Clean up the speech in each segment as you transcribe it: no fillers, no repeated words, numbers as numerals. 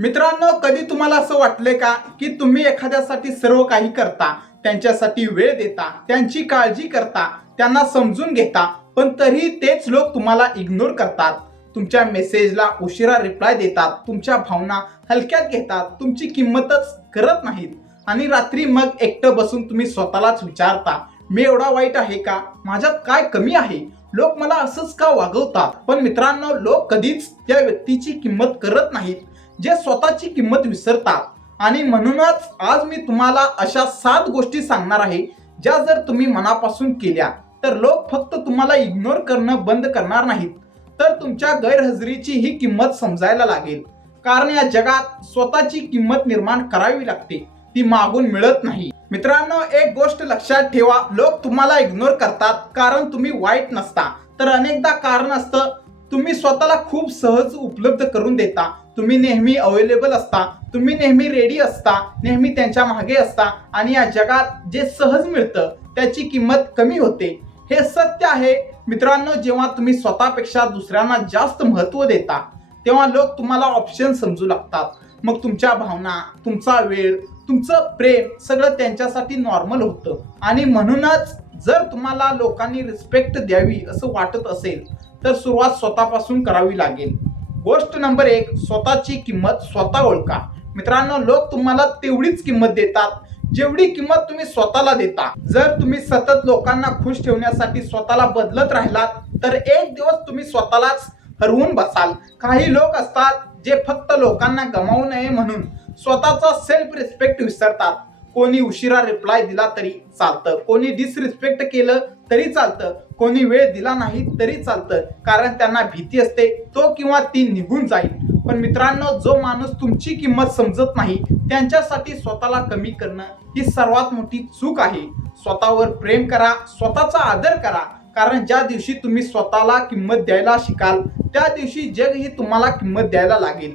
मित्रांनो, कधी तुम्हाला असं वाटलंय का की तुम्ही एखाद्यासाठी सर्व काही करता, त्यांच्यासाठी वेळ देता, त्यांची काळजी करता, त्यांना समजून घेता, पण तरी तेच लोक तुम्हाला इग्नोर करतात, तुमच्या मेसेजला उशिरा रिप्लाय देतात, तुमच्या भावना हलक्यात घेतात, तुमची किंमतच करत नाहीत आणि रात्री मग एकटं बसून तुम्ही स्वतःलाच विचारता, मी एवढा वाईट आहे का? माझ्यात काय कमी आहे? लोक मला असंच का वागवतात? पण मित्रांनो, लोक कधीच त्या व्यक्तीची किंमत करत नाहीत जे स्वतःची किंमत विसरतात. आणि म्हणूनच आज मी तुम्हाला अशा 7 गोष्टी सांगणार आहे, ज्या जर तुम्ही मनापासून केल्या तर लोक फक्त तुम्हाला इग्नोर करणं बंद करणार नाहीत, तर तुमच्या गैरहजेरीची ही किंमत समजायला लागेल. कारण या जगात स्वतःची किंमत निर्माण करावी लागते, ती मागून मिळत नाही. मित्रांनो, एक गोष्ट लक्षात ठेवा, लोक तुम्हाला इग्नोर करतात कारण तुम्ही वाईट नसता, तर अनेकदा कारण असतं तुम्ही स्वतःला खूप सहज उपलब्ध करून देता, तुम्ही नेहमी अवेलेबल असता, तुम्ही नेहमी रेडी असता, नेहमी त्यांच्या मागे असता आणि या जगात जे सहज मिळतं त्याची किंमत कमी होते. हे सत्य आहे मित्रांनो. जेव्हा तुम्ही स्वतःपेक्षा दुसऱ्यांना जास्त महत्त्व देता तेव्हा लोक तुम्हाला ऑप्शन समजू लागतात. मग तुमच्या भावना, तुमचा वेळ, तुमचं प्रेम सगळं त्यांच्यासाठी नॉर्मल होतं. आणि म्हणूनच जर तुम्हाला लोकांनी रिस्पेक्ट द्यावी असं वाटत असेल तर सुरुवात स्वतःपासून करावी लागेल. गोष्ट नंबर 1, स्वतःची किंमत स्वतः ओळखा. मित्रांनो, लोक तुम्हाला तेवढीच किंमत देतात जेवढी किंमत तुम्ही स्वतःला देता. जर तुम्ही सतत लोकांना खुश ठेवण्यासाठी स्वतःला बदलत राहिलात तर एक दिवस तुम्ही स्वतःलाच हरवून बसाल. काही लोक असतात जे फक्त लोकांना गमावू नये म्हणून स्वतःचा सेल्फ रिस्पेक्ट विसरतात. कोणी उशिरा रिप्लाय दिला तरी चालतं, कोणी डिसरिस्पेक्ट केलं तरी चालतं, कोणी वेळ दिला नाही तरी चालतं, कारण त्यांना भीती असते तो किंवा ती निघून जाईल. पण मित्रांनो, जो माणूस तुमची किंमत समजत नाही त्यांच्यासाठी स्वतःला कमी करणं ही सर्वात मोठी चूक आहे. स्वतःवर प्रेम करा, स्वतःचा आदर करा, कारण ज्या दिवशी तुम्ही स्वतःला किंमत द्यायला शिकाल त्या दिवशी जगही तुम्हाला किंमत द्यायला लागेल.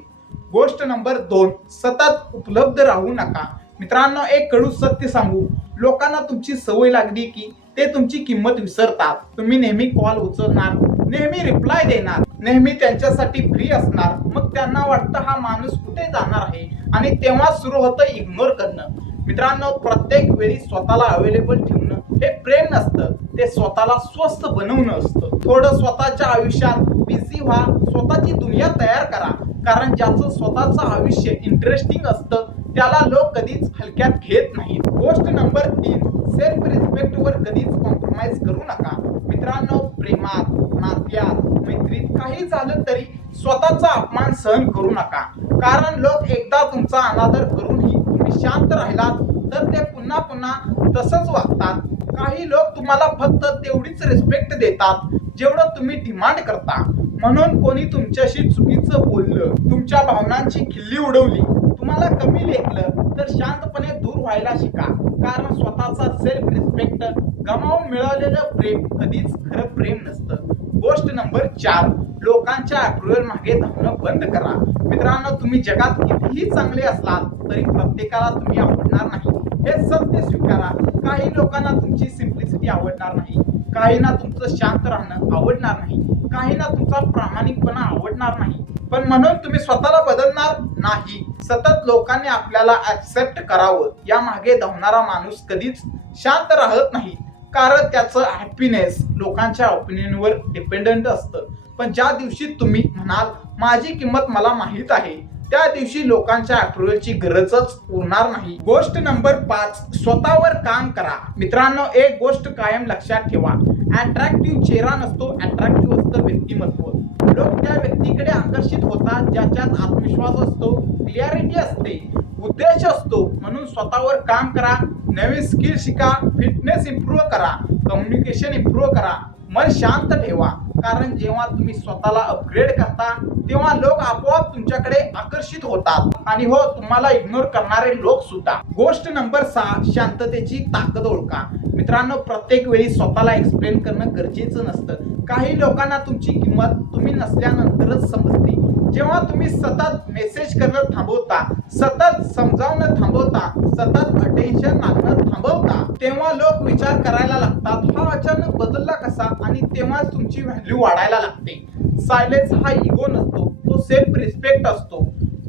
गोष्ट नंबर 2, सतत उपलब्ध राहू नका. मित्रांनो, एक कडू सत्य सांगू, लोकांना तुमची सवय लागली की ते तुमची किंमत विसरतात. तुम्ही नेहमी कॉल उचलणार, नेहमी रिप्लाय देणार, नेहमी त्यांच्यासाठी फ्री असणार. मग त्यांना वाटतं हा माणूस कुठे जाणार आहे आणि तेव्हा सुरू होतं इग्नोर करणं. मित्रांनो, प्रत्येक वेळी स्वतःला अवेलेबल ठेवणं हे प्रेम नसतं, ते स्वतःला स्वस्थ बनवणं असतं. थोडं स्वतःच्या आयुष्यात बिझी व्हा, स्वतःची दुनिया तयार करा, कारण ज्याचं स्वतःचं आयुष्य इंटरेस्टिंग असतं त्याला लोक कधीच हलक्यात घेत नाहीत. गोष्ट नंबर 3, सेल्फ रिस्पेक्ट वर कधीच कॉम्प्रोमाइज करू नका. मित्रांनो, प्रेमात, नात्यात, मैत्रीत काही झालं तरी स्वतःचा अपमान सहन करू नका. कारण लोक एकदा तुमचा अनादर करूनही तुम्ही शांत राहिलात तर ते पुन्हा पुन्हा तसंच वागतात. काही लोक तुम्हाला फक्त तेवढीच रिस्पेक्ट देतात जेवढं तुम्ही डिमांड करता. म्हणून कोणी तुमच्याशी चुकीचं बोललं, तुमच्या भावनांची खिल्ली उडवली, तुम्हाला कमी लेखलं तर शांतपणे दूर व्हायला शिका. कारण स्वतःचा सेल्फ रिस्पेक्ट गमावून मिळवलेलं प्रेम कधीच खरं प्रेम नसतं. गोष्ट नंबर 4, लोकांच्या अप्रुव्हल मागे धावणं बंद करा. मित्रांनो, तुम्ही जगात कितीही चांगले असलात तरी प्रत्येकाला तुम्ही आवडणार नाही, हे सत्य स्वीकारा. काही लोकांना तुमची सिम्प्लिसिटी आवडणार नाही, काहींना तुमचं शांत राहणं आवडणार नाही, काहींना तुमचा प्रामाणिकपणा आवडणार नाही. पण म्हणून तुम्ही स्वतःला बदलणार नाही. सतत लोकांनी आपल्याला ऍक्सेप्ट करावं या मागे धावणारा माणूस कधीच शांत राहत नाही, कारण त्याचं हॅपीनेस लोकांच्या ओपिनियनवर डिपेंडंट असतं. पण ज्या दिवशी तुम्ही म्हणाल माझी किंमत मला माहित आहे, त्या दिवशी लोकांच्या अप्रुव्हलची गरजच उरणार नाही. गोष्ट नंबर 5, स्वतःवर काम करा. मित्रांनो, एक गोष्ट कायम लक्षात ठेवा, अट्रॅक्टिव्ह चेहरा नसतो, अट्रॅक्टिव्ह असतं व्यक्तिमत्व. लोक त्या व्यक्तीकडे आकर्षित होतात ज्याच्यात आत्मविश्वास असतो, क्लिअरिटी असते, उद्देश असतो. म्हणून स्वतःवर काम करा, नवीन स्किल शिका, फिटनेस इम्प्रूव्ह करा, कम्युनिकेशन इम्प्रूव्ह करा, मन शांत ठेवा. कारण जेव्हा तुम्ही स्वतःला अपग्रेड करता तेव्हा लोक आपोआप तुमच्याकडे आकर्षित होतात आणि हो, तुम्हाला इग्नोर करणारे लोक सुद्धा. गोष्ट नंबर 6, शांततेची ताकद ओळखा. मित्रांनो, प्रत्येक वेळी स्वतःला एक्सप्लेन करणं गरजेचं नसतं. काही लोकांना तुमची किंमत तुम्ही नसल्यानंतरच समजते. जेव्हा तुम्ही सतत मेसेज करणं थांबवता, सतत समजावणं थांबवता, सतत अटेन्शन मागणं थांबवता, तेव्हा लोक विचार करायला लागतात हा अचानक बदलला कसा, आणि तेव्हाच तुमची व्हॅल्यू वाढायला लागते. सायलेन्स हा इगो नसतो, तो सेल्फ रिस्पेक्ट असतो.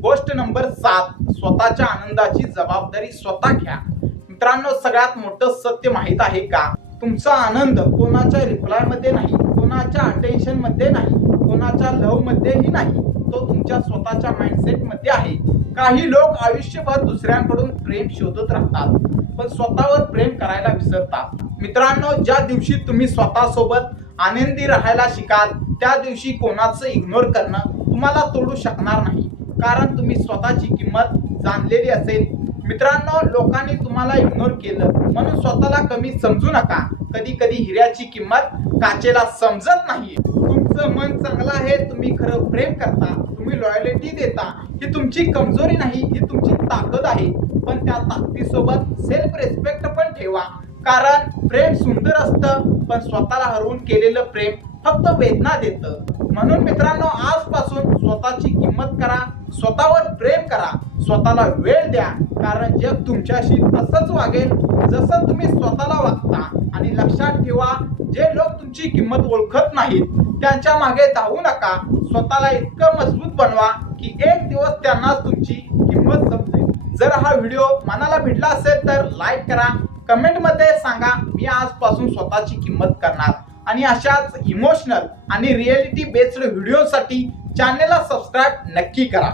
गोष्ट नंबर 7, स्वतःच्या आनंदाची जबाबदारी स्वतः घ्या. मित्रांनो, सगळ्यात मोठं सत्य माहित आहे का? तुमचा आनंद कोणाच्या रिप्लाय मध्ये नाही, कोणाच्या अटेन्शन मध्ये नाही, कोणाच्या लव्ह मध्येही नाही, तो तुमच्या स्वतःच्या माइंडसेट मध्ये आहे. काही लोक आयुष्यभर दुसऱ्यांकडून प्रेम शोधत राहतात, पण स्वतःवर प्रेम करायला विसरतात. मित्रांनो, ज्या दिवशी तुम्ही स्वतःसोबत आनंदी राहायला शिकाल, त्या दिवशी कोणाचं इग्नोर करणं तुम्हाला तोडू शकणार नाही, कारण तुम्ही स्वतःची किंमत जाणलेली असेल. मित्रांनो, लोकांनी तुम्हाला इग्नोर केलं म्हणून स्वतःला कमी समजू नका. कधी कधी हिऱ्याची किंमत काचेला समजत नाही. तुमचं मन चांगलं आहे, तुम्ही खरं प्रेम करता, तुम्ही लॉयल्टी देता, ही तुमची कमजोरी नाही, ही तुमची ताकद आहे. पण त्या ताकदीसोबत सेल्फ रिस्पेक्ट पण ठेवा, कारण प्रेम सुंदर असतं, पण स्वतःला हरवून केलेलं प्रेम फक्त वेदना देतं. म्हणून मित्रांनो, आजपासून स्वतःची किंमत करा, स्वतःवर प्रेम करा, स्वतःला वेळ द्या, कारण जग तुमच्याशी तसंच वागेल जसं तुम्ही स्वतःला वागता. आणि लक्षात ठेवा, जे लोक तुमची किंमत ओळखत नाहीत त्यांच्या मागे धावू नका. स्वतःला इतकं मजबूत बनवा की एक दिवस त्यांना तुमची किंमत समजेल. जर हा व्हिडिओ मनाला भिडला असेल तर लाईक करा, कमेंट मध्ये सांगा मी आजपासून स्वतःची किंमत करणार. आणि अशाच इमोशनल आणि रिअलिटी बेस्ड व्हिडिओसाठी चॅनलला सबस्क्राईब नक्की करा.